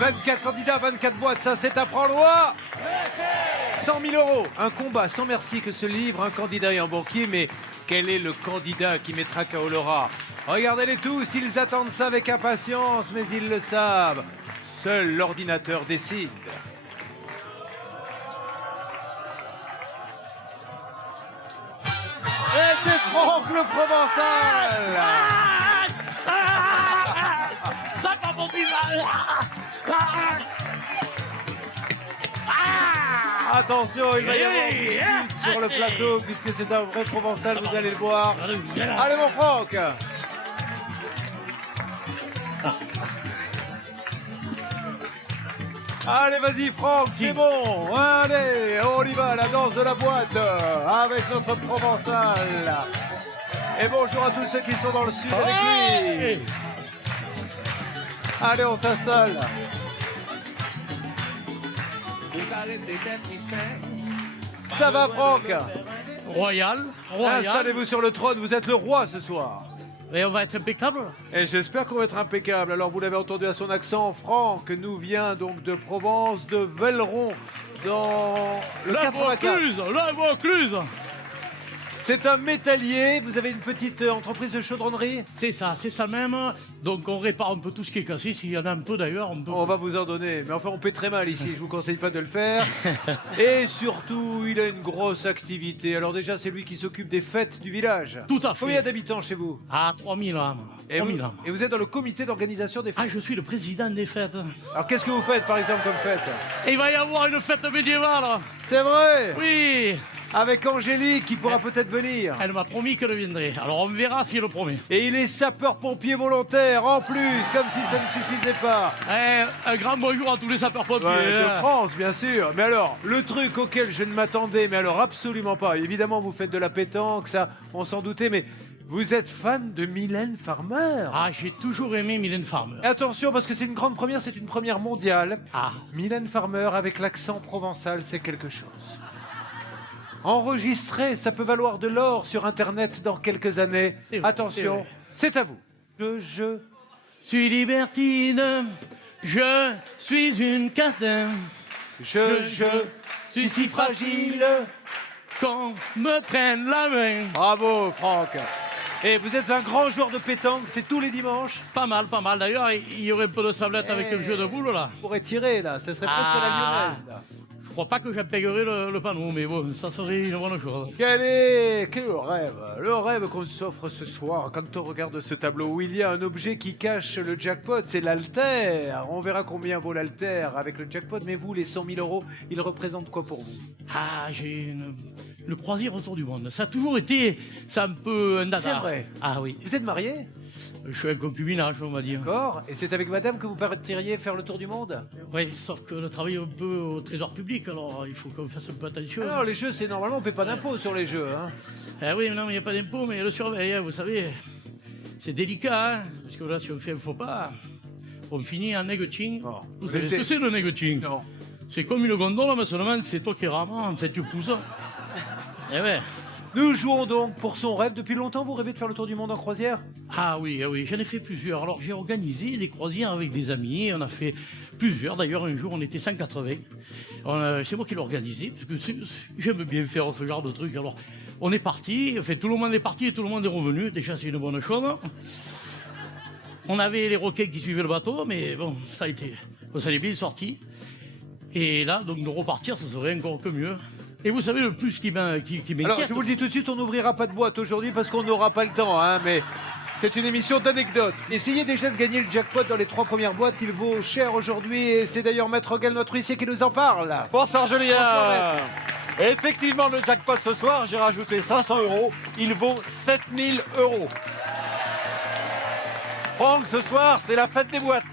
24 candidats, 24 boîtes, ça c'est à prendre loi. 100 000 euros, un combat sans merci que se livre un candidat et un banquier, mais quel est le candidat qui mettra KO Laura? Regardez-les tous, ils attendent ça avec impatience, mais ils le savent. Seul l'ordinateur décide. Et c'est Franck le Provençal. Ça va mon rival. Attention, il va y avoir du sud sur le plateau, puisque c'est un vrai Provençal, vous allez le voir. Allez mon Franck. Allez, vas-y Franck, c'est bon. Allez, on y va, la danse de la boîte avec notre Provençal. Et bonjour à tous ceux qui sont dans le sud avec lui. Allez, on s'installe. Ça va Franck? Royal. Installez-vous sur le trône, vous êtes le roi ce soir. Et on va être impeccable. Et j'espère qu'on va être impeccable. Alors vous l'avez entendu à son accent, Franck nous vient donc de Provence, de Velleron, dans le 84. La Vaucluse. C'est un métallier, vous avez une petite entreprise de chaudronnerie? C'est ça même. Donc on répare un peu tout ce qui est cassé. S'il y en a un peu d'ailleurs, on peut... On va vous en donner, mais enfin on paie très mal ici, je vous conseille pas de le faire. Et surtout, il a une grosse activité. Alors déjà, c'est lui qui s'occupe des fêtes du village. Tout à fait. Combien d'habitants chez vous? Ah, 3000 ans. Et vous êtes dans le comité d'organisation des fêtes? Ah, je suis le président des fêtes. Alors qu'est-ce que vous faites par exemple comme fête? Et il va y avoir une fête médiévale. C'est vrai? Oui. Avec Angélique qui pourra peut-être venir. Elle m'a promis qu'elle viendrait. Alors on verra si elle le promet. Et il est sapeur-pompier volontaire en plus, comme si ça ne suffisait pas. Un grand bonjour à tous les sapeurs-pompiers. Ouais, de France, bien sûr. Mais alors, le truc auquel je ne m'attendais, mais alors absolument pas. Évidemment, vous faites de la pétanque, ça, on s'en doutait, mais vous êtes fan de Mylène Farmer. Ah, j'ai toujours aimé Mylène Farmer. Et attention, parce que c'est une grande première, c'est une première mondiale. Ah. Mylène Farmer avec l'accent provençal, c'est quelque chose. Enregistrer, ça peut valoir de l'or sur Internet dans quelques années. Vrai, attention, c'est à vous. Je suis libertine, je suis une catin. Je suis si fragile qu'on me prenne la main. Bravo, Franck. Et vous êtes un grand joueur de pétanque, c'est tous les dimanches? Pas mal. D'ailleurs, il y aurait un peu de sablette avec le jeu de boule, là. Vous pourrez tirer, là. Ce serait presque la lyonnaise, là. Je crois pas que j'appellerai le panneau, mais bon, ça serait une bonne chose. Quel rêve. Le rêve qu'on s'offre ce soir quand on regarde ce tableau où il y a un objet qui cache le jackpot, c'est l'haltère. On verra combien vaut l'haltère avec le jackpot, mais vous, les 100 000 euros, ils représentent quoi pour vous? Ah, j'ai le croisière autour du monde. Ça a toujours été, c'est un peu un dada. C'est vrai. Ah oui. Vous êtes marié? Je suis un concubinage, on va dire. D'accord. Et c'est avec madame que vous partiriez faire le tour du monde? Oui, sauf que le travail est un peu au trésor public, alors il faut qu'on fasse un peu attention. Alors les jeux, c'est normalement, on ne paie pas d'impôts sur les jeux, hein. Ah oui, non, mais il n'y a pas d'impôt, mais le surveille, hein, vous savez. C'est délicat, hein, parce que là, si on fait un faux pas, on finit en négoting. Oh, Vous savez ce que c'est le négoting? Non. C'est comme une gondole, mais seulement c'est toi qui rames, en fait, tu pousses. Eh ouais. Nous jouons donc pour son rêve. Depuis longtemps, vous rêvez de faire le tour du monde en croisière? Ah oui, j'en ai fait plusieurs. Alors j'ai organisé des croisières avec des amis, on a fait plusieurs. D'ailleurs, un jour, on était 180. C'est moi qui l'ai organisé, parce que j'aime bien faire ce genre de truc. Alors, on est parti, enfin, tout le monde est parti et tout le monde est revenu. Déjà, c'est une bonne chose. On avait les roquets qui suivaient le bateau, mais bon, ça est bien sorti. Et là, donc, de repartir, ça serait encore que mieux. Et vous savez le plus qui m'inquiète... Alors, je vous le dis tout de suite, on n'ouvrira pas de boîte aujourd'hui parce qu'on n'aura pas le temps, hein, mais c'est une émission d'anecdotes. Essayez déjà de gagner le jackpot dans les 3 premières boîtes, il vaut cher aujourd'hui et c'est d'ailleurs Maître Gall, notre huissier, qui nous en parle. Bonsoir Julien. Bonsoir, Et effectivement, le jackpot ce soir, j'ai rajouté 500 €, il vaut 7000 €. Franck, ce soir, c'est la fête des boîtes.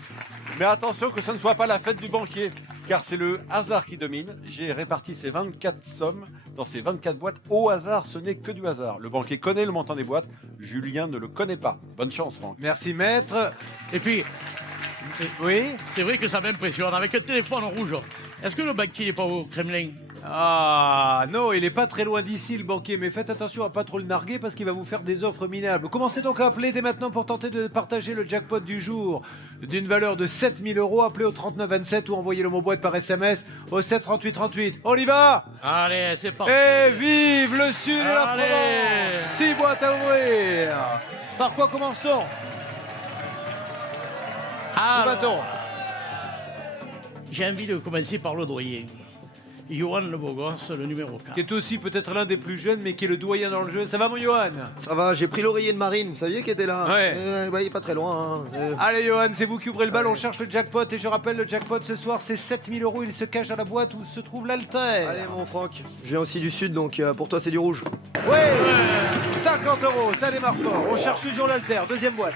Mais attention que ce ne soit pas la fête du banquier, car c'est le hasard qui domine. J'ai réparti ces 24 sommes dans ces 24 boîtes. Au hasard, ce n'est que du hasard. Le banquier connaît le montant des boîtes, Julien ne le connaît pas. Bonne chance, Franck. Merci, Maître. Et puis, Oui. c'est vrai que ça m'impressionne. Avec un téléphone rouge, est-ce que le banquier n'est pas au Kremlin? Ah non, il est pas très loin d'ici le banquier, mais faites attention à pas trop le narguer parce qu'il va vous faire des offres minables. Commencez donc à appeler dès maintenant pour tenter de partager le jackpot du jour d'une valeur de 7000 €. Appelez au 3927 ou envoyez le mot boîte par SMS au 73838. On y va? Allez, c'est parti. Et vive le sud de la Allez. Provence! 6 boîtes à ouvrir. Par quoi commençons? Où va-t-on? J'ai envie de commencer par le doyen. Johan le beau gosse, le numéro 4. Qui est aussi peut-être l'un des plus jeunes, mais qui est le doyen dans le jeu. Ça va, mon Johan? Ça va, j'ai pris l'oreiller de Marine, vous saviez qu'il était là? Ouais. Bah, il est pas très loin. Hein. Allez, Johan, c'est vous qui ouvrez le bal, on cherche le jackpot. Et je rappelle, le jackpot ce soir, c'est 7000 €. Il se cache dans la boîte où se trouve l'altère. Allez, mon Franck, je viens aussi du sud, donc pour toi, c'est du rouge. Ouais, 50 €, ça démarre fort. On cherche toujours l'altère. Deuxième boîte.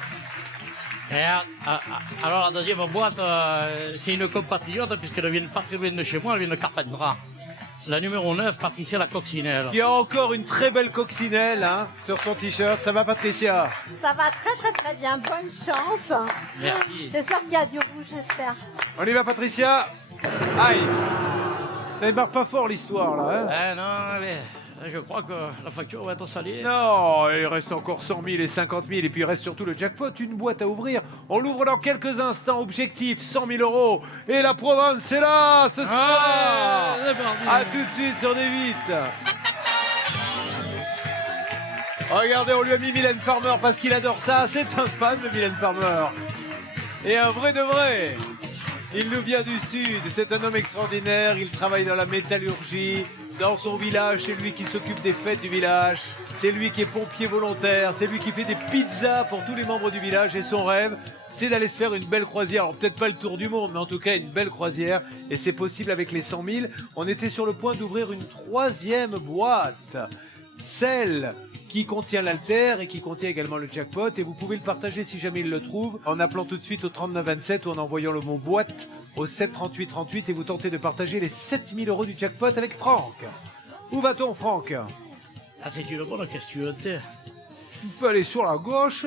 Alors la deuxième boîte, c'est une compatriote puisqu'elle vient pas très loin de chez moi, elle vient de Carpentras. La numéro 9, Patricia la coccinelle. Il y a encore une très belle coccinelle hein, sur son t-shirt. Ça va, Patricia? Ça va très bien, bonne chance. Merci. J'espère qu'il y a du rouge, j'espère. On y va, Patricia. Aïe. Ça démarre pas fort l'histoire là. Hein Non, mais je crois que la facture va être salée. non, il reste encore 100 000 et 50 000. Et puis il reste surtout le jackpot, une boîte à ouvrir. On l'ouvre dans quelques instants. Objectif 100 000 €. Et la Provence est là ce soir. c'est parti. A tout de suite sur des 8. Regardez, on lui a mis Mylène Farmer parce qu'il adore ça. C'est un fan de Mylène Farmer. Et un vrai de vrai. Il nous vient du sud. C'est un homme extraordinaire. Il travaille dans la métallurgie. Dans son village, c'est lui qui s'occupe des fêtes du village. C'est lui qui est pompier volontaire. C'est lui qui fait des pizzas pour tous les membres du village. Et son rêve, c'est d'aller se faire une belle croisière. Alors peut-être pas le tour du monde, mais en tout cas une belle croisière. Et c'est possible avec les 100 000. On était sur le point d'ouvrir une troisième boîte. Celle qui contient l'altère et qui contient également le jackpot. Et vous pouvez le partager si jamais il le trouve en appelant tout de suite au 3927 ou en envoyant le mot boîte au 73838 et vous tentez de partager les 7000 € du jackpot avec Franck. Où va-t-on, Franck? Ah, c'est une bonne question. On peut aller sur la gauche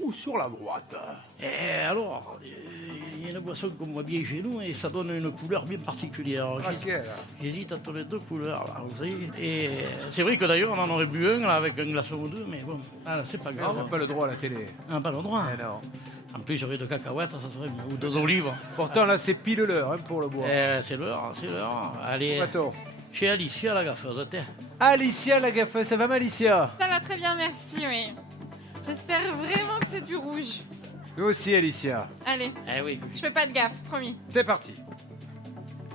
ou sur la droite. Et alors, il y a une boisson qu'on voit bien chez nous et ça donne une couleur bien particulière. Laquelle? J'hésite entre les deux couleurs, là, vous savez. Et c'est vrai que d'ailleurs, on en aurait bu un là, avec un glaçon ou deux, mais bon, c'est pas On grave. n'a pas le droit à la télé. Ah, pas le droit. Eh non. En plus, j'aurais de cacahuètes, ça serait mieux. Ou deux olives. Pourtant, là, c'est pile l'heure hein, pour le bois. C'est l'heure, c'est l'heure. Allez, Où va-t-on? chez Alicia, la gaffeuse. Tiens. Alicia la gaffeuse, ça va, Alicia? Ça va très bien, merci, oui. J'espère vraiment que c'est du rouge. Nous aussi, Alicia. Allez, Eh oui. je fais pas de gaffe, promis. C'est parti.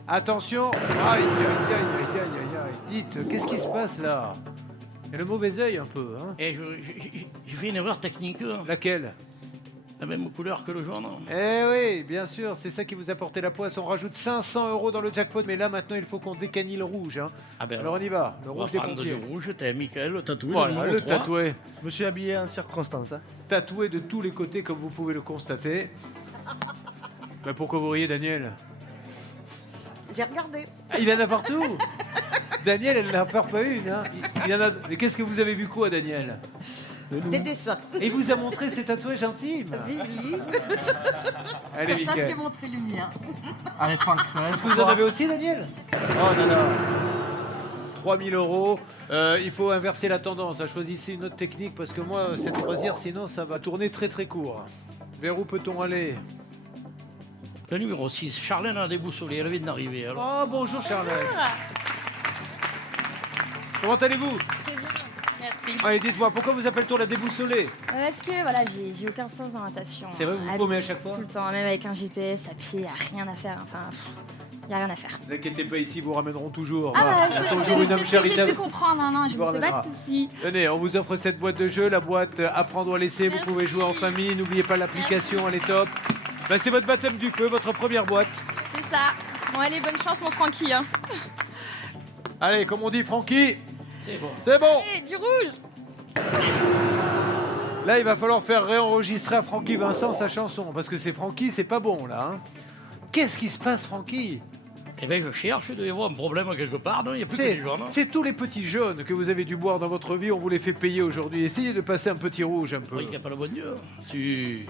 Attention. Aïe, aïe, aïe, aïe, aïe, aïe, aïe. Dites, qu'est-ce qui se passe là? Il y a le mauvais œil un peu, hein? Et j'ai fait une erreur technique. Laquelle? La même couleur que le jaune. Eh oui, bien sûr, c'est ça qui vous a porté la poisse. On rajoute 500 € dans le jackpot, mais là maintenant il faut qu'on décanille le rouge. Hein. Ah ben, Alors on y va, le on va rouge des prendre pompiers. du rouge. T'as Michael, le tatoué, Voilà, numéro le 3. tatoué. Je me suis habillé en circonstance. Hein. Tatoué de tous les côtés, comme vous pouvez le constater. Ben, pourquoi vous riez, Daniel? J'ai regardé. Ah, il en a partout. Daniel, elle n'en perd pas une. Hein. Il en a... Mais qu'est-ce que vous avez vu quoi, Daniel? Des dessins. Et il vous a montré ses tatouages intimes. Vivi. Allez, Comme ça, je Mickaël. t'ai montré le mien. Allez, Franck, Est-ce que vous en avez aussi, Daniel? Oh non, non. 3000 €. Il faut inverser la tendance. Hein. Choisissez une autre technique parce que moi, cette croisière, sinon, ça va tourner très très court. Vers où peut-on aller? Le numéro 6, Charlène a déboussolé, elle vient d'arriver. Alors. Oh, bonjour, Charlotte. Comment allez-vous? Très bien, merci. Allez, dites-moi, pourquoi vous appelle-t-on la déboussolée? Parce que voilà, j'ai aucun sens dans la natation. C'est vrai, vous vous paumez à chaque fois? Tout le temps, même avec un GPS à pied, il n'y a rien à faire. Enfin, il n'y a rien à faire. Ne vous inquiétez pas, ici, vous ramèneront toujours. Ah Voilà. bah, Il y a c'est toujours une âme ce que j'ai charitable. pu comprendre. Non, je vous me fais pas ramènera. de soucis. Tenez, on vous offre cette boîte de jeu, la boîte Apprendre à laisser. Vous Merci. pouvez jouer en famille. N'oubliez pas l'application, elle est top. Ben, c'est votre baptême du feu, votre première boîte. C'est ça. Bon, allez, bonne chance, mon Francky. Hein. Allez, comme on dit, Francky, C'est bon. c'est bon. Et du rouge. Là, il va falloir faire réenregistrer à Francky Vincent sa chanson, parce que c'est Francky, c'est pas bon, là. Hein. Qu'est-ce qui se passe, Francky? Eh bien, je cherche, il doit y avoir un problème quelque part, non? Il n'y a plus que C'est des jaunes. c'est tous les petits jaunes que vous avez dû boire dans votre vie, on vous les fait payer aujourd'hui. Essayez de passer un petit rouge un peu. Oui, il n'y a pas le bon Dieu. Si.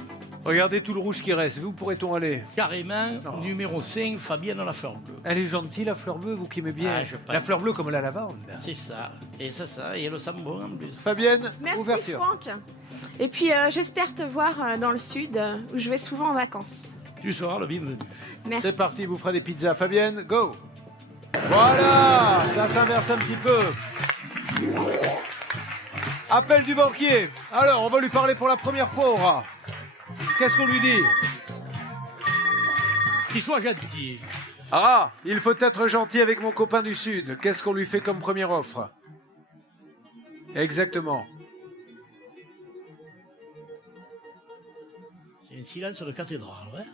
Regardez tout le rouge qui reste. Où pourrait-on aller? Carrément, numéro 5, Fabienne la fleur bleue. Elle est gentille, la fleur bleue, vous qui aimez bien. Ah, je pense. La fleur bleue comme la lavande. C'est ça. Et c'est ça. Et le sambo en plus. Fabienne, Merci ouverture. Franck. Et puis j'espère te voir dans le sud où je vais souvent en vacances. Tu seras le bienvenu. Merci. C'est parti, vous ferez des pizzas. Fabienne, go. Voilà, ça s'inverse un petit peu. Appel du banquier. Alors, on va lui parler pour la première fois, Aura. Qu'est-ce qu'on lui dit? Qu'il soit gentil. Ah, il faut être gentil avec mon copain du Sud. Qu'est-ce qu'on lui fait comme première offre? Exactement. C'est un silence de cathédrale, ouais.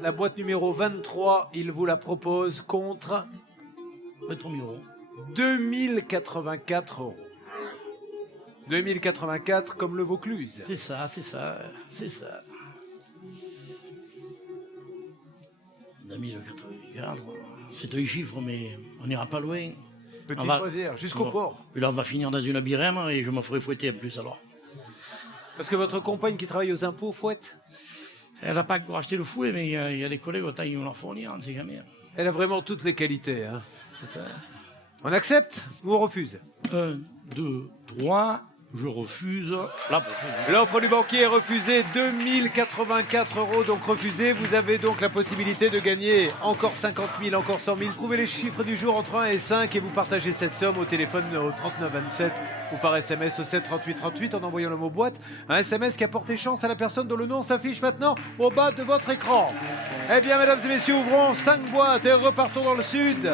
La boîte numéro 23, il vous la propose contre 23 000 euros. 2084 euros. 2084 comme le Vaucluse. C'est ça, c'est ça, c'est ça. 2084, c'est un chiffre, mais on n'ira pas loin. Petit On va- loisir, jusqu'au Bon. port. Puis là, on va finir dans une birème et je me ferai fouetter en plus alors. Parce que votre compagne qui travaille aux impôts fouette. Elle n'a pas encore acheté le fouet, mais il y a des collègues autant ils vont leur fournir, on ne sait jamais. Elle a vraiment toutes les qualités. Hein. C'est ça. On accepte ou on refuse? 1, 2, 3, je refuse la proposition. L'offre du banquier est refusée, 2084 euros, donc refusé. Vous avez donc la possibilité de gagner encore 50 000, encore 100 000. Trouvez les chiffres du jour entre 1 et 5 et vous partagez cette somme au téléphone numéro 3927 ou par SMS au 7 38 38 en envoyant le mot boîte. Un SMS qui a porté chance à la personne dont le nom s'affiche maintenant au bas de votre écran. Eh bien, mesdames et messieurs, ouvrons 5 boîtes et repartons dans le sud.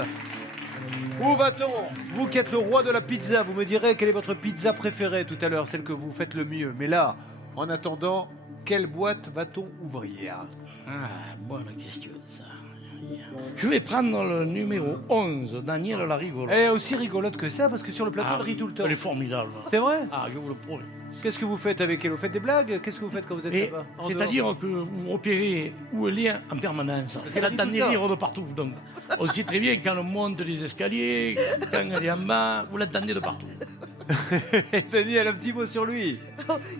Où va-t-on? Vous qui êtes le roi de la pizza, vous me direz quelle est votre pizza préférée tout à l'heure, celle que vous faites le mieux. Mais là, en attendant, quelle boîte va-t-on ouvrir? Ah, bonne question ça. Je vais prendre le numéro 11, Daniel la rigolo. Elle est aussi rigolote que ça parce que sur le plateau, elle rit tout le temps. Elle est formidable. C'est vrai? Ah, je vous le promets. Qu'est-ce que vous faites avec elle? Vous faites des blagues? Qu'est-ce que vous faites quand vous êtes Et là-bas? En c'est-à-dire que vous repérez où elle est en permanence. Parce qu'elle qu'elle rit tout entend le des temps. rires de partout. Donc, on sait très bien quand on monte les escaliers, quand elle est en bas, vous l'entendez de partout. dehors. Daniel, un petit mot sur lui.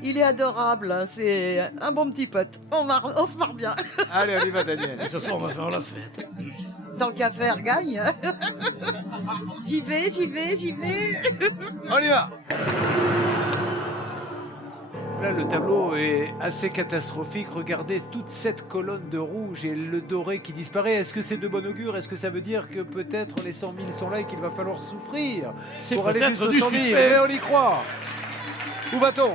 Il est adorable, hein, c'est un bon petit pote. On se marre bien. Allez, on y va, Daniel. Et ce soir, on va faire la fête. Tant qu'à faire, gagne. J'y vais, j'y vais, j'y vais. On y va. Là, le tableau est assez catastrophique. Regardez toute cette colonne de rouge et le doré qui disparaît. Est-ce que c'est de bon augure? Est-ce que ça veut dire que peut-être les 100 000 sont là et qu'il va falloir souffrir C'est pour aller peut-être jusqu'aux du 100 000? suspense. Mais on y croit. Où va-t-on?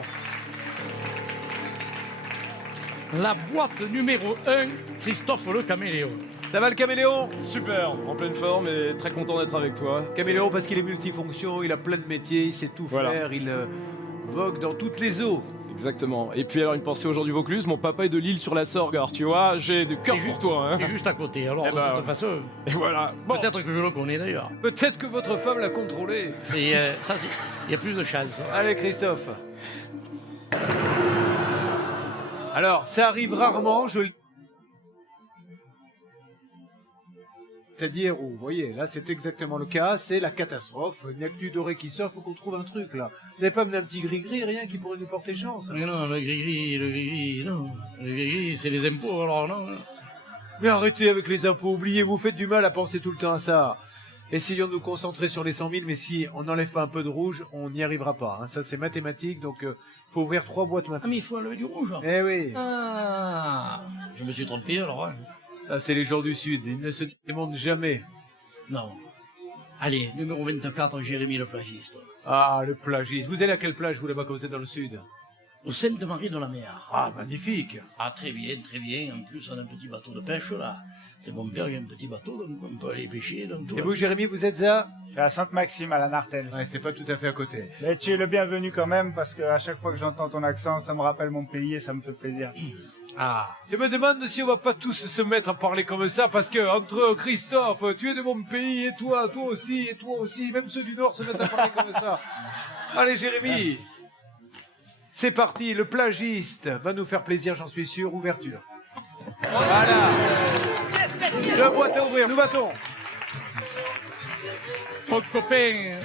La boîte numéro 1, Christophe le caméléon. Ça va le caméléon? Super, en pleine forme et très content d'être avec toi. Caméléon parce qu'il est multifonction, il a plein de métiers, il sait tout Voilà. faire, il vogue dans toutes les eaux. Exactement. Et puis alors une pensée aujourd'hui Vaucluse, mon papa est de Lille sur la Sorgue, alors tu vois, j'ai du cœur C'est pour juste- toi. Hein. C'est juste à côté. Alors, Eh de ben, toute façon, Et voilà. Bon. peut-être que je le connais d'ailleurs. Peut-être que votre femme l'a contrôlé. C'est, ça, il y a plus de chance. Allez, Christophe. Alors, ça arrive rarement, C'est-à-dire, où, vous voyez, là c'est exactement le cas, c'est la catastrophe. Il n'y a que du doré qui sort, faut qu'on trouve un truc là. Vous n'avez pas amené un petit gris-gris, rien qui pourrait nous porter chance? Mais non, le gris-gris, non. Le gris-gris, c'est les impôts, alors non. Mais arrêtez avec les impôts, oubliez, vous faites du mal à penser tout le temps à ça. Essayons de nous concentrer sur les 100 000, mais si on n'enlève pas un peu de rouge, on n'y arrivera pas. Hein. Ça c'est mathématique, donc faut ouvrir 3 boîtes Ah, maintenant. mais il faut enlever du rouge. Eh oui. Ah, je me suis trompé alors. Hein. Ça, c'est les gens du Sud. Ils ne se démontent jamais. Non. Allez, numéro 24, Jérémy le plagiste. Ah, le plagiste. Vous allez à quelle plage, vous, là-bas, quand vous êtes dans le Sud? Au Sainte-Marie de la Mer. Ah, magnifique. Ah, très bien, très bien. En plus, on a un petit bateau de pêche, là. C'est mon père qui a un petit bateau, donc on peut aller pêcher. Donc tout Et va vous, Jérémy, vous êtes à... Je suis à Sainte-Maxime, à la Nartelle. Ouais, c'est pas tout à fait à côté. Mais tu es le bienvenu quand même, parce qu'à chaque fois que j'entends ton accent, ça me rappelle mon pays et ça me fait plaisir. Ah, Je me demande si on va pas tous se mettre à parler comme ça, parce que entre Christophe, tu es de mon pays, et toi aussi, même ceux du Nord se mettent à parler comme ça. Allez, Jérémy. C'est parti, le plagiste va nous faire plaisir, j'en suis sûr. Ouverture. Voilà. Le boîte à ouvrir, nous va-t-on? mon copain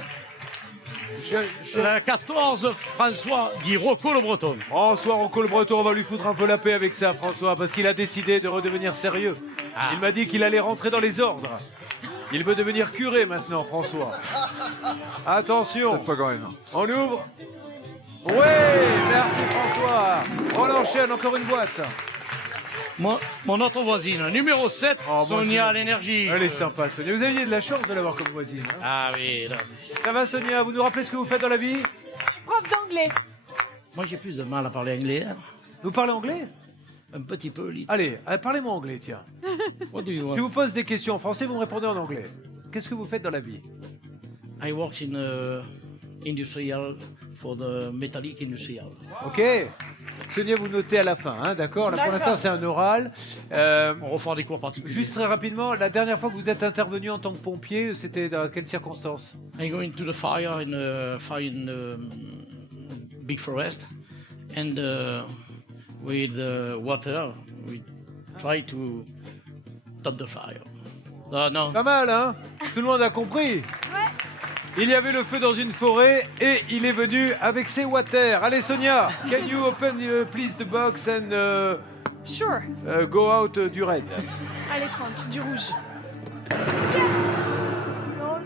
La 14, François Guy Rocco le Breton. François Rocco le Breton, on va lui foutre un peu la paix avec ça, François, parce qu'il a décidé de redevenir sérieux. Il m'a dit qu'il allait rentrer dans les ordres. Il veut devenir curé maintenant, François. Attention. Pas quand même. On ouvre. Oui, merci François. On enchaîne, encore une boîte. Mon autre voisine, numéro 7, Sonia l'énergie. Elle est sympa, Sonia. Vous aviez de la chance de l'avoir comme voisine. Hein. Ah oui. Là. Ça va, Sonia? Vous nous rappelez ce que vous faites dans la vie? Prof d'anglais. Moi, j'ai plus de mal à parler anglais. Hein. Vous parlez anglais? Un petit peu, Allez, parlez-moi anglais, tiens. Je vous pose des questions en français, vous me répondez en anglais. Qu'est-ce que vous faites dans la vie? I work in industrial for the metallic industrial. Ok. Sonia, vous notez à la fin, hein, d'accord? Là, pour l'instant, c'est un oral. On refera des cours particuliers. Juste très rapidement, la dernière fois que vous êtes intervenu en tant que pompier, c'était dans quelles circonstances? I go into the fire in big forest, and with water, we try to stop the fire. Non. Pas mal, hein? Tout le monde a compris? Ouais. Il y avait le feu dans une forêt et il est venu avec ses water. Allez, Sonia, can you open please the box and Sure. Go out du red? Allez, 30, du rouge.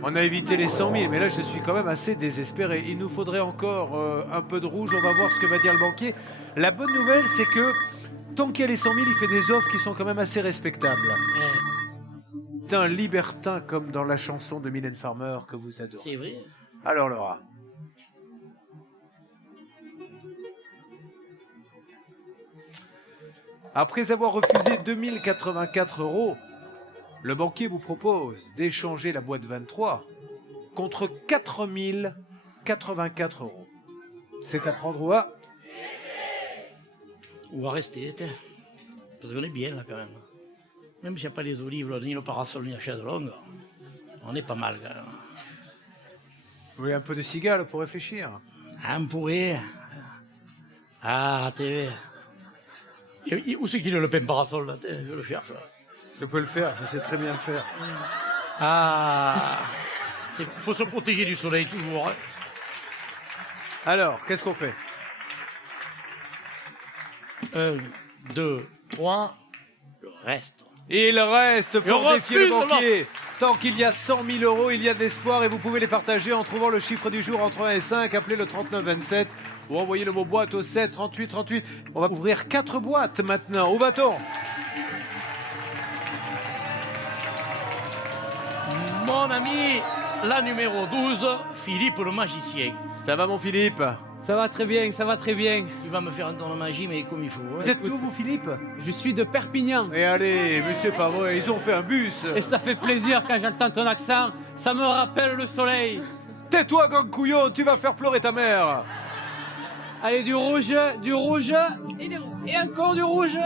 On a évité les 100 000, mais là, je suis quand même assez désespéré. Il nous faudrait encore un peu de rouge. On va voir ce que va dire le banquier. La bonne nouvelle, c'est que tant qu'il y a les 100 000, il fait des offres qui sont quand même assez respectables. C'est un libertin comme dans la chanson de Mylène Farmer que vous adorez. C'est vrai. Alors, Laura. Après avoir refusé 2084 €, le banquier vous propose d'échanger la boîte 23 contre 4084 €. C'est à prendre ou à... Ou à rester, parce qu'on est bien là quand même. Même s'il n'y a pas les olives, ni le parasol, ni la chaise longue, on est pas mal quand même. Vous voulez un peu de cigale pour réfléchir? Ah, on pourrait. Ah, TV. Où c'est qu'il est le pain parasol là? Je le cherche là. Je peux le faire, je sais très bien le faire. Ah, il faut se protéger du soleil toujours. Hein. Alors, qu'est-ce qu'on fait? 1, 2, 3, le reste. Il reste pour Je défier le refuse de banquier. Tant qu'il y a 100 000 €, il y a de l'espoir et vous pouvez les partager en trouvant le chiffre du jour entre 1 et 5. Appelez le 3927 ou envoyez le mot boîte au 7 38 38. On va ouvrir 4 boîtes maintenant. Où va-t-on? Mon ami, la numéro 12, Philippe le magicien. Ça va, mon Philippe? Ça va très bien, ça va très bien. Tu vas me faire un tour de magie, mais comme il faut. Vous êtes d'où, vous, Philippe? Je suis de Perpignan. Et allez, mais c'est pas vrai, ils ont fait un bus. Et ça fait plaisir quand j'entends ton accent, ça me rappelle le soleil. Tais-toi, gang couillon, tu vas faire pleurer ta mère. Allez, du rouge, et encore du rouge.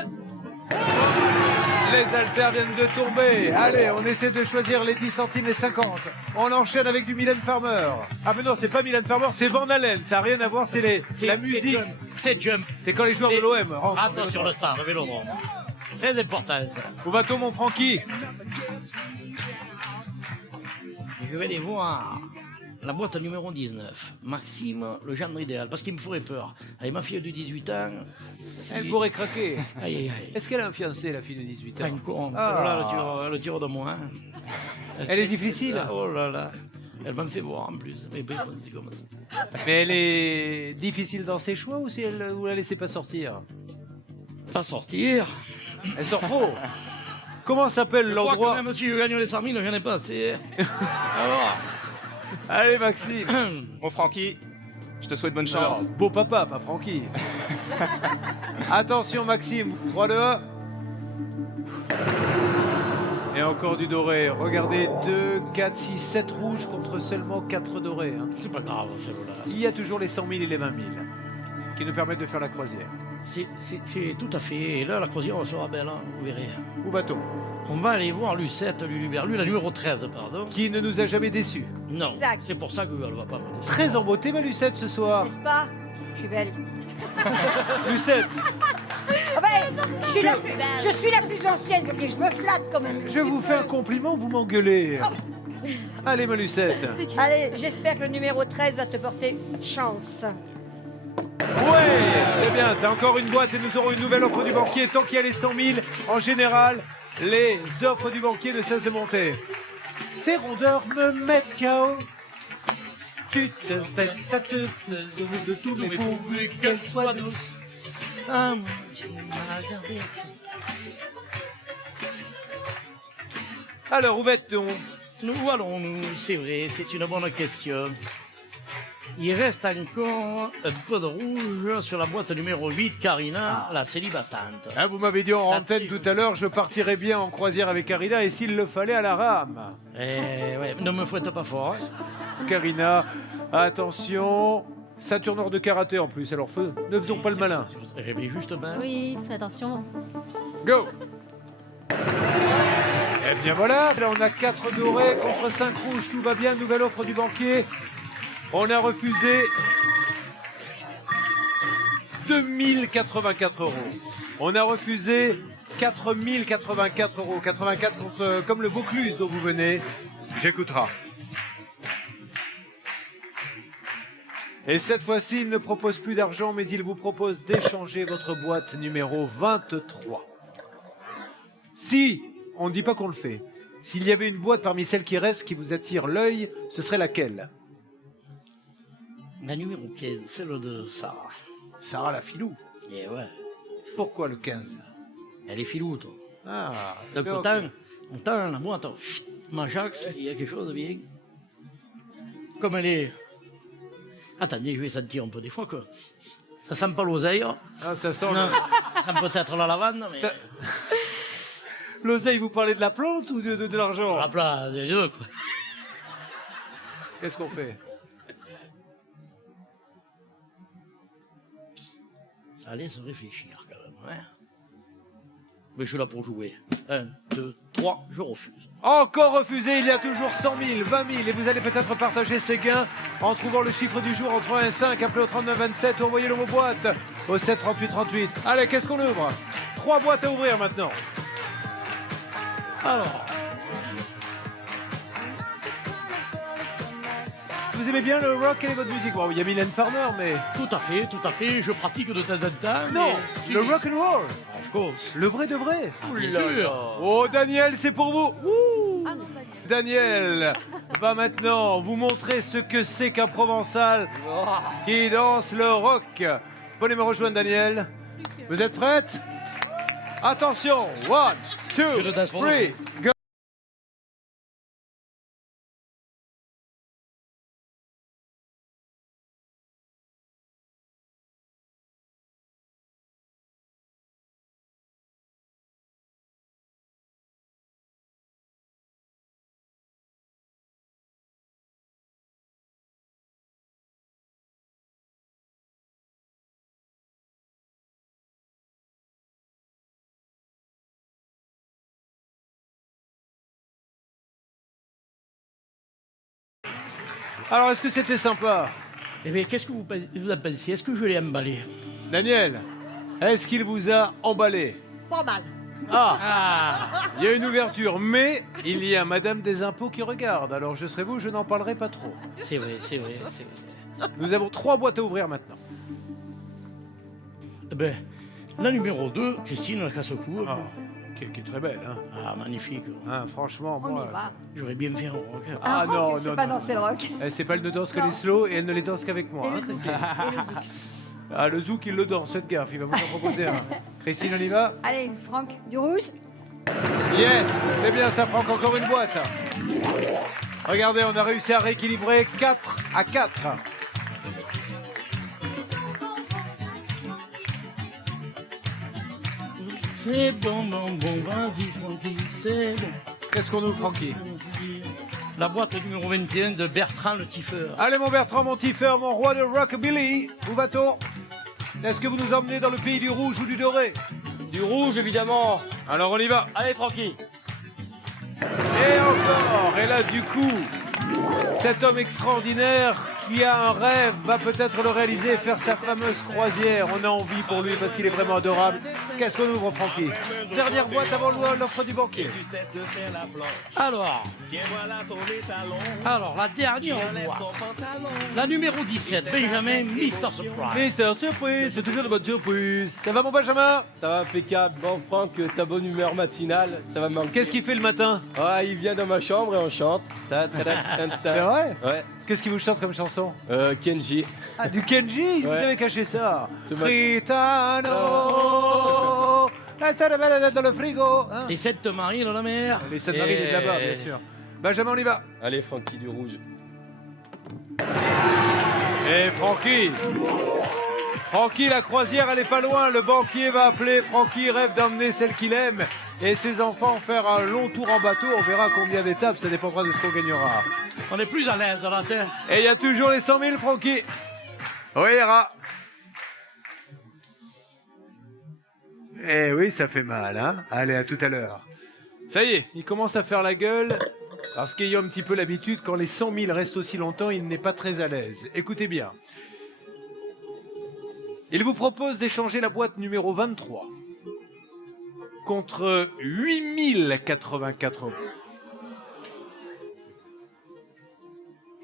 Les haltères viennent de tomber. Allez, on essaie de choisir les 10 centimes, les 50. On enchaîne avec du Mylène Farmer. Ah mais non, c'est pas Mylène Farmer, c'est Van Halen. Ça n'a rien à voir, c'est la musique. C'est Jump. C'est quand les joueurs de l'OM rentrent. Attention le star, le vélodrome. Très important ça. Où va-t-on, mon Francky? Je vais aller voir la boîte numéro 19. Maxime, le gendre idéal, parce qu'il me ferait peur. Avec ma fille de 18 ans... Elle pourrait craquer. Aïe, aïe, aïe. Est-ce qu'elle a un fiancé, la fille de 18 ans? Pas une con. Ah. Celle-là, le tire de moi. Elle est difficile. Oh là là. Elle m'a fait voir en plus. Mais bon, c'est comme ça. Mais elle est difficile dans ses choix ou vous la laissez pas sortir? Pas sortir. Elle sort trop. Comment s'appelle l'endroit? Même si je gagne les 100 000, j'en ai pas assez. Alors. Allez, Maxime. Bon, Francky, je te souhaite bonne chance. Alors, beau papa, pas Francky. Attention, Maxime. 3, 2, 1. Et encore du doré. Regardez, 2, 4, 6, 7 rouges contre seulement 4 dorés. Hein. C'est pas grave, celle-là. Il y a toujours les 100 000 et les 20 000 qui nous permettent de faire la croisière. C'est tout à fait. Et là, la croisière sera belle, hein, vous verrez. Où va-t-on? On va aller voir Lucette, Luluberlu, la numéro 13, pardon. Qui ne nous a jamais déçus. Non, Exact. c'est pour ça qu'elle ne va pas me décevoir. Très en beauté, ma Lucette, ce soir. N'est-ce pas? Je suis belle. Lucette, Ah ben, je suis la plus ancienne, donc je me flatte quand même. je vous fais un compliment, vous m'engueulez. Allez, ma Lucette. Allez, j'espère que le numéro 13 va te porter chance. Ouais, c'est bien, c'est encore une boîte et nous aurons une nouvelle offre du banquier. Tant qu'il y a les 100 000, en général, les offres du banquier ne cessent de monter. Tes rondeurs me mettent KO. Tu te fais ta teuf de tous mes pourvus qu'elle soit douce. Ah, moi, tu m'as regardé. Alors, où va-t-on? Nous allons-nous? C'est vrai, c'est une bonne question. Il reste encore un peu de rouge sur la boîte numéro 8, Karina, la célibatante. Ah, vous m'avez dit en antenne tout à l'heure, je partirais bien en croisière avec Karina et s'il le fallait à la rame. Ouais, ne me fouette pas fort. Hein. Karina, attention, Saturneur de karaté en plus, alors ne faisons pas le malin. Eh bien, justement. Oui, fais attention. Go! Eh bien voilà, là on a 4 dorés contre 5 rouges, tout va bien, nouvelle offre du banquier. On a refusé 2084 €. On a refusé 4084 €. 84 contre, comme le Vaucluse dont vous venez. J'écoutera. Et cette fois-ci, il ne propose plus d'argent, mais il vous propose d'échanger votre boîte numéro 23. Si, on ne dit pas qu'on le fait, s'il y avait une boîte parmi celles qui restent qui vous attire l'œil, ce serait laquelle? La numéro 15, celle de Sarah. Sarah la filou. Eh ouais. Pourquoi le 15? Elle est filou, toi. Ah, donc ok. on tend la boîte, Majax, il y a quelque chose de bien. Comme elle est... Attendez, je vais sentir un peu des fois que... Ça sent pas l'oseille. Ah, ça sent... Non, ça sent peut-être la lavande, mais... Ça... L'oseille, vous parlez de la plante ou de l'argent? La plante, des deux, quoi. Qu'est-ce qu'on fait? Ça allait se réfléchir, quand même, hein. Mais je suis là pour jouer. 1, 2, 3, je refuse. Encore refusé, il y a toujours 100 000, 20 000 et vous allez peut-être partager ces gains en trouvant le chiffre du jour entre 1 et 5, appelez au 39 27 ou envoyez le mot boîte au 7 38 38. Allez, qu'est-ce qu'on ouvre? 3 boîtes à ouvrir maintenant. Alors, vous aimez bien le rock? Quelle est votre musique? Bon, il y a Mylène Farmer, mais... Tout à fait, je pratique de temps en temps. Non, mais... le rock and roll. Of course. Le vrai de vrai. Bien sûr. Oh, Daniel, c'est pour vous. Ouh. Ah non, Daniel va maintenant vous montrer ce que c'est qu'un Provençal qui danse le rock. Venez me rejoindre, Daniel. Vous êtes prête? Attention, 1, 2, 3, go! Alors, est-ce que c'était sympa? Eh bien, qu'est-ce que vous en pensez? Est-ce que je l'ai emballé? Daniel, est-ce qu'il vous a emballé? Pas mal. Ah, il y a une ouverture, mais il y a Madame des Impôts qui regarde. Alors, je serai vous, je n'en parlerai pas trop. C'est vrai. Nous avons 3 boîtes à ouvrir maintenant. Eh ben, la numéro 2, Christine, la casse-cou. Ah, qui est très belle, hein. Ah, magnifique. Hein, franchement, On moi... y va. J'aurais bien fait un rock. Ah non, Je sais non, pas non. danser le rock. C'est pas, elle ne danse que les slow et elle ne les danse qu'avec moi. Et hein, le zouk. c'est- Et le zouk. Ah, le zouk, il le danse, faites gaffe, il va vous en proposer un. Christine, on y va? Allez, Franck, du rouge. Yes, c'est bien, ça prend encore une boîte. Regardez, on a réussi à rééquilibrer 4 à 4. C'est bon, vas-y, Francky, c'est bon. Qu'est-ce qu'on ouvre, Francky? La boîte numéro 21 de Bertrand le Tiffeur. Allez, mon Bertrand, mon Tiffer, mon roi de rockabilly, où va-t-on? Est-ce que vous nous emmenez dans le pays du rouge ou du doré? Du rouge, évidemment. Alors, on y va. Allez, Francky. Et encore. Et là, du coup, cet homme extraordinaire qui a un rêve va peut-être le réaliser et faire sa fameuse croisière. On a envie pour lui parce qu'il est vraiment adorable. Qu'est-ce qu'on ouvre, Francky? Dernière boîte avant l'offre du banquier. Alors, la dernière boîte. La numéro 17, Benjamin, Mr. Surprise. Mister Surprise, c'est toujours de bonne surprise. Ça va, mon Benjamin? Ça va impeccable. Bon, Franck, ta bonne humeur matinale, ça va manquer. Qu'est-ce qu'il fait le matin? Ah, il vient dans ma chambre et on chante. C'est vrai? Ouais. Qu'est-ce qu'il vous chante comme chanson? Kenji. Ah, du Kenji? Vous Ouais. avez caché ça. Ce Fritano, dans le frigo. Hein? Les 7 marines dans la mer. Les 7 marines est là-bas, bien sûr. Benjamin, on y va. Allez, Francky du rouge. Et Francky, la croisière, elle est pas loin. Le banquier va appeler. Francky rêve d'emmener celle qu'il aime et ses enfants faire un long tour en bateau. On verra combien d'étapes, ça dépendra de ce qu'on gagnera. On est plus à l'aise dans la terre. Et il y a toujours les 100 000, Francky. Oui, Ra. Eh oui, ça fait mal, hein. Allez, à tout à l'heure. Ça y est, il commence à faire la gueule. Parce qu'ayant un petit peu l'habitude, quand les 100 000 restent aussi longtemps, il n'est pas très à l'aise. Écoutez bien. Il vous propose d'échanger la boîte numéro 23 contre 8 084 €.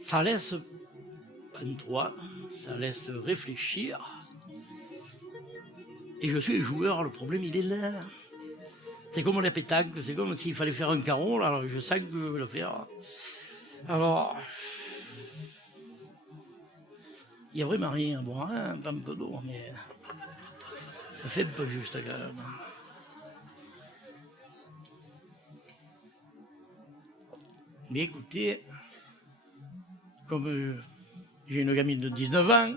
Ça laisse 23, ça laisse réfléchir. Et je suis joueur, le problème il est là. C'est comme la pétanque, c'est comme s'il fallait faire un carreau, alors je sens que je vais le faire. Alors, il y a vraiment rien à boire, hein, pas un peu d'eau, mais ça fait un peu juste quand même. Mais écoutez, comme j'ai une gamine de 19 ans,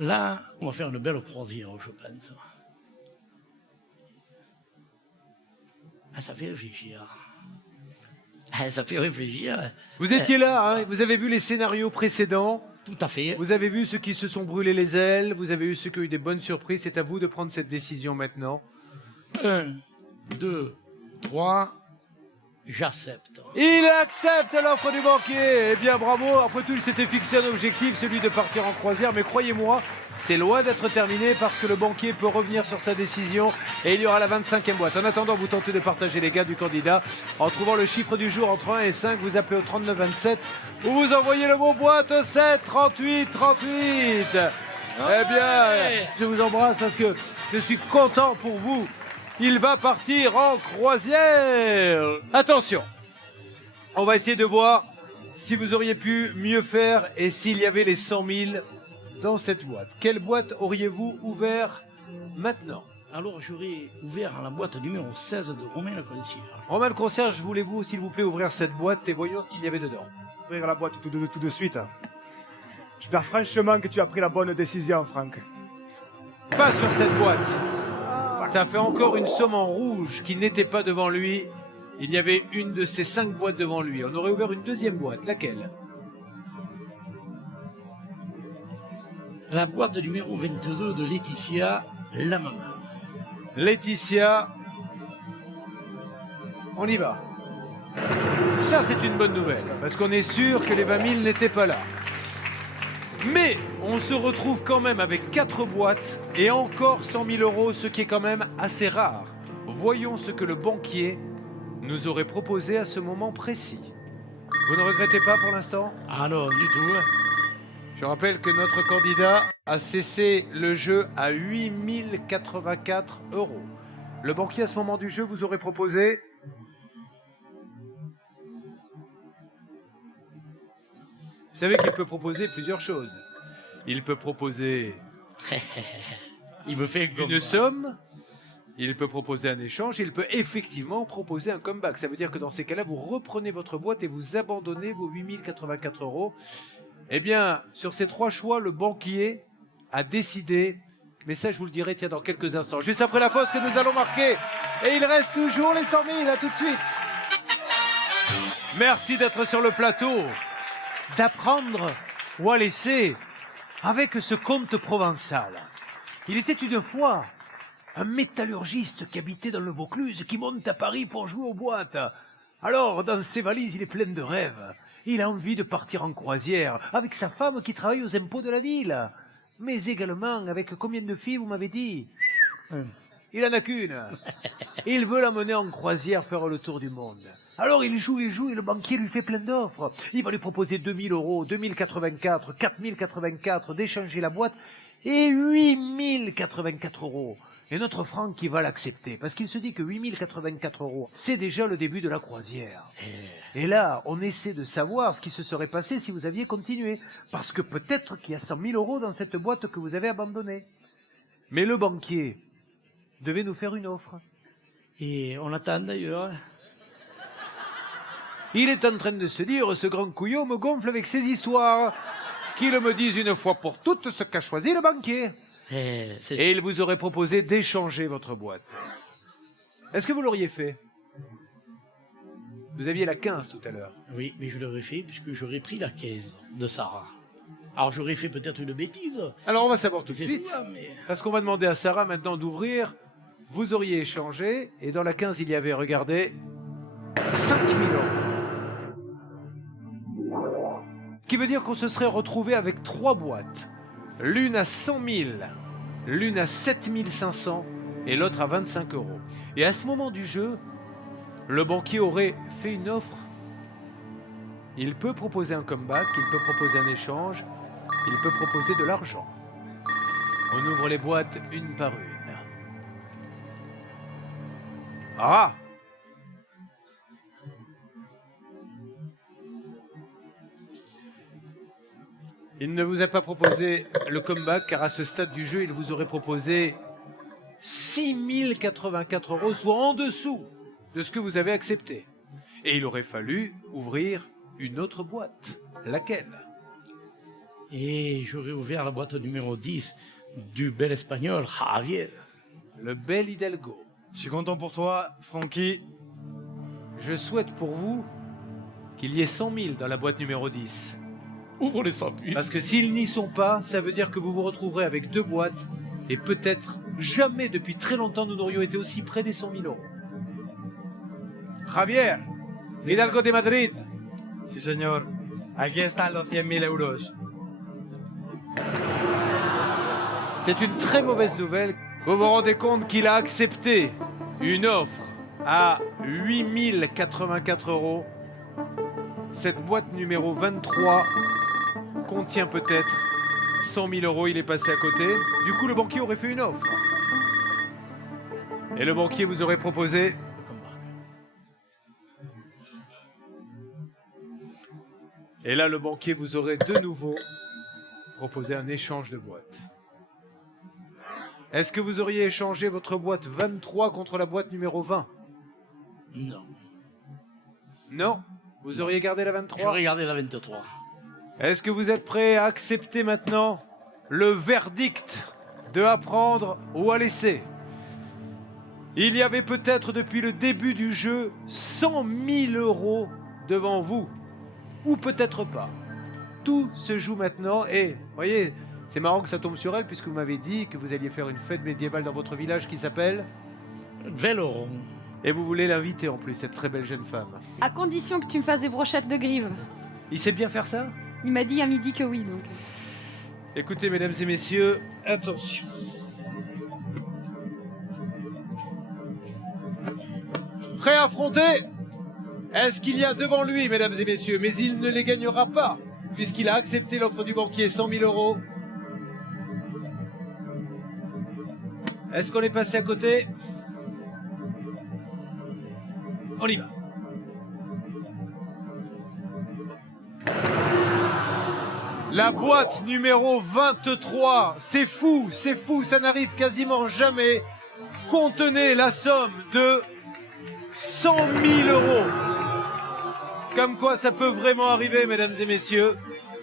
là, on va faire une belle croisière, je pense. Ah, ça fait réfléchir. Ah, ça fait réfléchir. Vous étiez là, hein, vous avez vu les scénarios précédents. Tout à fait. Vous avez vu ceux qui se sont brûlés les ailes, vous avez eu ceux qui ont eu des bonnes surprises. C'est à vous de prendre cette décision maintenant. 1, 2, 3, j'accepte. Il accepte l'offre du banquier. Eh bien, bravo. Après tout, il s'était fixé un objectif, celui de partir en croisière. Mais croyez-moi, c'est loin d'être terminé parce que le banquier peut revenir sur sa décision et il y aura la 25e boîte. En attendant, vous tentez de partager les gains du candidat en trouvant le chiffre du jour entre 1 et 5. Vous appelez au 3927 ou vous envoyez le mot boîte au 7 38 38. Eh bien, je vous embrasse parce que je suis content pour vous. Il va partir en croisière. Attention, on va essayer de voir si vous auriez pu mieux faire et s'il y avait les 100 000 dans cette boîte. Quelle boîte auriez-vous ouvert maintenant? Alors, j'aurais ouvert la boîte numéro 16 de Romain le concierge. Romain le concierge, voulez-vous, s'il vous plaît, ouvrir cette boîte et voyons ce qu'il y avait dedans? Ouvrir la boîte tout de suite. J'espère franchement que tu as pris la bonne décision, Franck. Pas sur cette boîte. Ça fait encore une somme en rouge qui n'était pas devant lui. Il y avait une de ces 5 boîtes devant lui. On aurait ouvert une deuxième boîte. Laquelle? La boîte numéro 22 de Laetitia, la maman. Laetitia, on y va. Ça, c'est une bonne nouvelle, parce qu'on est sûr que les 20 000 n'étaient pas là. Mais on se retrouve quand même avec 4 boîtes et encore 100 000 €, ce qui est quand même assez rare. Voyons ce que le banquier nous aurait proposé à ce moment précis. Vous ne regrettez pas pour l'instant? Ah non, du tout. Je rappelle que notre candidat a cessé le jeu à 8 084 €. Le banquier, à ce moment du jeu, vous aurait proposé... Vous savez qu'il peut proposer plusieurs choses. Il peut proposer Il me fait une somme, il peut proposer un échange, il peut effectivement proposer un comeback. Ça veut dire que dans ces cas-là, vous reprenez votre boîte et vous abandonnez vos 8 084 €. Eh bien, sur ces 3 choix, le banquier a décidé, mais ça je vous le dirai tiens, dans quelques instants, juste après la pause que nous allons marquer. Et il reste toujours les 100 000, à tout de suite. Merci d'être sur le plateau, d'apprendre ou à laisser avec ce conte provençal. Il était une fois un métallurgiste qui habitait dans le Vaucluse, qui monte à Paris pour jouer aux boîtes. Alors, dans ses valises, il est plein de rêves. Il a envie de partir en croisière avec sa femme qui travaille aux impôts de la ville. Mais également avec combien de filles, vous m'avez dit? Il en a qu'une. Il veut l'emmener en croisière faire le tour du monde. Alors il joue et le banquier lui fait plein d'offres. Il va lui proposer 2000 euros, 2084, 4084 d'échanger la boîte et 8084 euros. Et notre Franck qui va l'accepter parce qu'il se dit que 8084 euros, c'est déjà le début de la croisière. Et là, on essaie de savoir ce qui se serait passé si vous aviez continué. Parce que peut-être qu'il y a 100 000 euros dans cette boîte que vous avez abandonnée. Mais le banquier devait nous faire une offre. Et on attend d'ailleurs. Il est en train de se dire, ce grand couillon me gonfle avec ses histoires. Qu'il me dise une fois pour toutes ce qu'a choisi le banquier. Et il vous aurait proposé d'échanger votre boîte. Est-ce que vous l'auriez fait? Vous aviez la 15 tout à l'heure. Oui, mais je l'aurais fait puisque j'aurais pris la 15 de Sarah. Alors j'aurais fait peut-être une bêtise. Alors on va savoir tout de C'est suite. souvent, mais- Parce qu'on va demander à Sarah maintenant d'ouvrir. Vous auriez échangé et dans la 15 il y avait, regardez, 5000 euros. Qui veut dire qu'on se serait retrouvé avec 3 boîtes. L'une à 100 000, l'une à 7500 et l'autre à 25 euros. Et à ce moment du jeu, le banquier aurait fait une offre. Il peut proposer un comeback, il peut proposer un échange, il peut proposer de l'argent. On ouvre les boîtes une par une. Ah! Il ne vous a pas proposé le comeback car à ce stade du jeu, il vous aurait proposé 6084 euros, soit en dessous de ce que vous avez accepté. Et il aurait fallu ouvrir une autre boîte. Laquelle? Et j'aurais ouvert la boîte numéro 10 du bel espagnol Javier. Le bel Hidalgo. Je suis content pour toi, Francky. Je souhaite pour vous qu'il y ait 100 000 dans la boîte numéro 10. Ouvre les 100 000. Parce que s'ils n'y sont pas, ça veut dire que vous vous retrouverez avec 2 boîtes et peut-être jamais depuis très longtemps nous n'aurions été aussi près des 100 000 euros. Javier, Hidalgo de Madrid. Sí, señor. Aquí están los 100.000 euros. C'est une très mauvaise nouvelle. Vous vous rendez compte qu'il a accepté une offre à 8084 euros. Cette boîte numéro 23 contient peut-être 100 000 euros. Il est passé à côté. Du coup, le banquier aurait fait une offre. Et le banquier vous aurait proposé... Et là, le banquier vous aurait de nouveau proposé un échange de boîtes. Est-ce que vous auriez échangé votre boîte 23 contre la boîte numéro 20? Non. Non? Vous auriez gardé la 23? J'aurais gardé la 23. Est-ce que vous êtes prêt à accepter maintenant le verdict de à prendre ou à laisser? Il y avait peut-être depuis le début du jeu 100 000 euros devant vous. Ou peut-être pas. Tout se joue maintenant et, vous voyez, c'est marrant que ça tombe sur elle puisque vous m'avez dit que vous alliez faire une fête médiévale dans votre village qui s'appelle Véloron. Et vous voulez l'inviter en plus, cette très belle jeune femme. À condition que tu me fasses des brochettes de grive. Il sait bien faire ça? Il m'a dit à midi que oui, donc. Écoutez, mesdames et messieurs, attention. Prêt à affronter? Est-ce qu'il y a devant lui, mesdames et messieurs, mais il ne les gagnera pas, puisqu'il a accepté l'offre du banquier, 100 000 euros. Est-ce qu'on est passé à côté? On y va. La boîte numéro 23, c'est fou, ça n'arrive quasiment jamais, contenait la somme de 100 000 euros. Comme quoi ça peut vraiment arriver, mesdames et messieurs.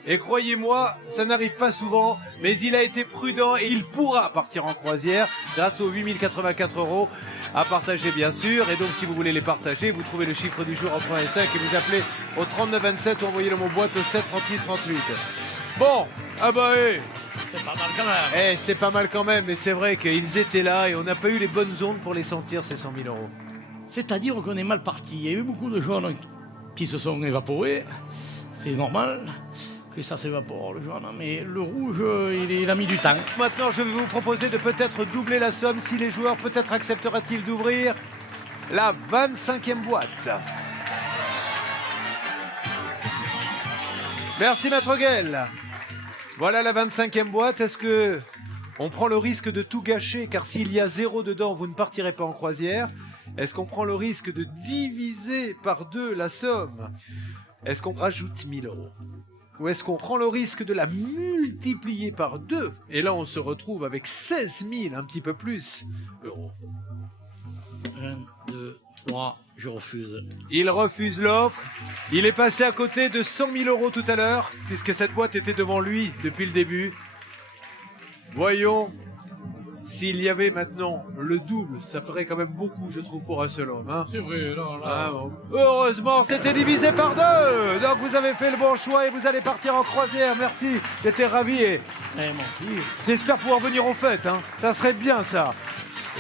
Et croyez-moi, ça n'arrive pas souvent, mais il a été prudent et il pourra partir en croisière grâce aux 8084 euros à partager bien sûr. Et donc si vous voulez les partager, vous trouvez le chiffre du jour en point et 5 et vous appelez au 3927 ou envoyez le mot boîte au 7 38 38. Bon, ah bah c'est pas mal quand même. C'est pas mal quand même, mais c'est vrai qu'ils étaient là et on n'a pas eu les bonnes ondes pour les sentir ces 100 000 euros. C'est-à-dire qu'on est mal parti. Il y a eu beaucoup de jaunes qui se sont évaporés. C'est normal que ça s'évapore, le jaune. Mais le rouge, il a mis du temps. Maintenant, je vais vous proposer de peut-être doubler la somme si les joueurs peut-être acceptera-t-il d'ouvrir la 25e boîte. Merci Maître Guel. Voilà la 25e boîte. Est-ce que on prend le risque de tout gâcher? Car s'il y a 0 dedans, vous ne partirez pas en croisière. Est-ce qu'on prend le risque de diviser par 2 la somme? Est-ce qu'on rajoute 1000 euros? Ou est-ce qu'on prend le risque de la multiplier par 2? Et là, on se retrouve avec 16 000, un petit peu plus, euros. 1, 2, 3, je refuse. Il refuse l'offre. Il est passé à côté de 100 000 euros tout à l'heure, puisque cette boîte était devant lui depuis le début. Voyons s'il y avait maintenant le double. Ça ferait quand même beaucoup, je trouve, pour un seul homme. Hein. C'est vrai, non, là. Ah, bon. Heureusement, c'était divisé par 2. Donc vous avez fait le bon choix et vous allez partir en croisière. Merci, j'étais ravi et j'espère pouvoir venir aux fêtes. Hein. Ça serait bien ça.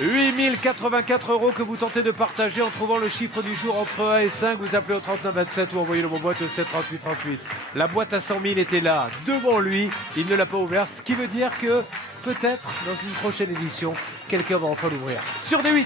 8 084 euros que vous tentez de partager en trouvant le chiffre du jour entre 1 et 5. Vous appelez au 3927 ou envoyez le mot boîte au 7 38 38. La boîte à 100 000 était là, devant lui. Il ne l'a pas ouvert, ce qui veut dire que peut-être dans une prochaine édition, quelqu'un va enfin l'ouvrir. Sur D8.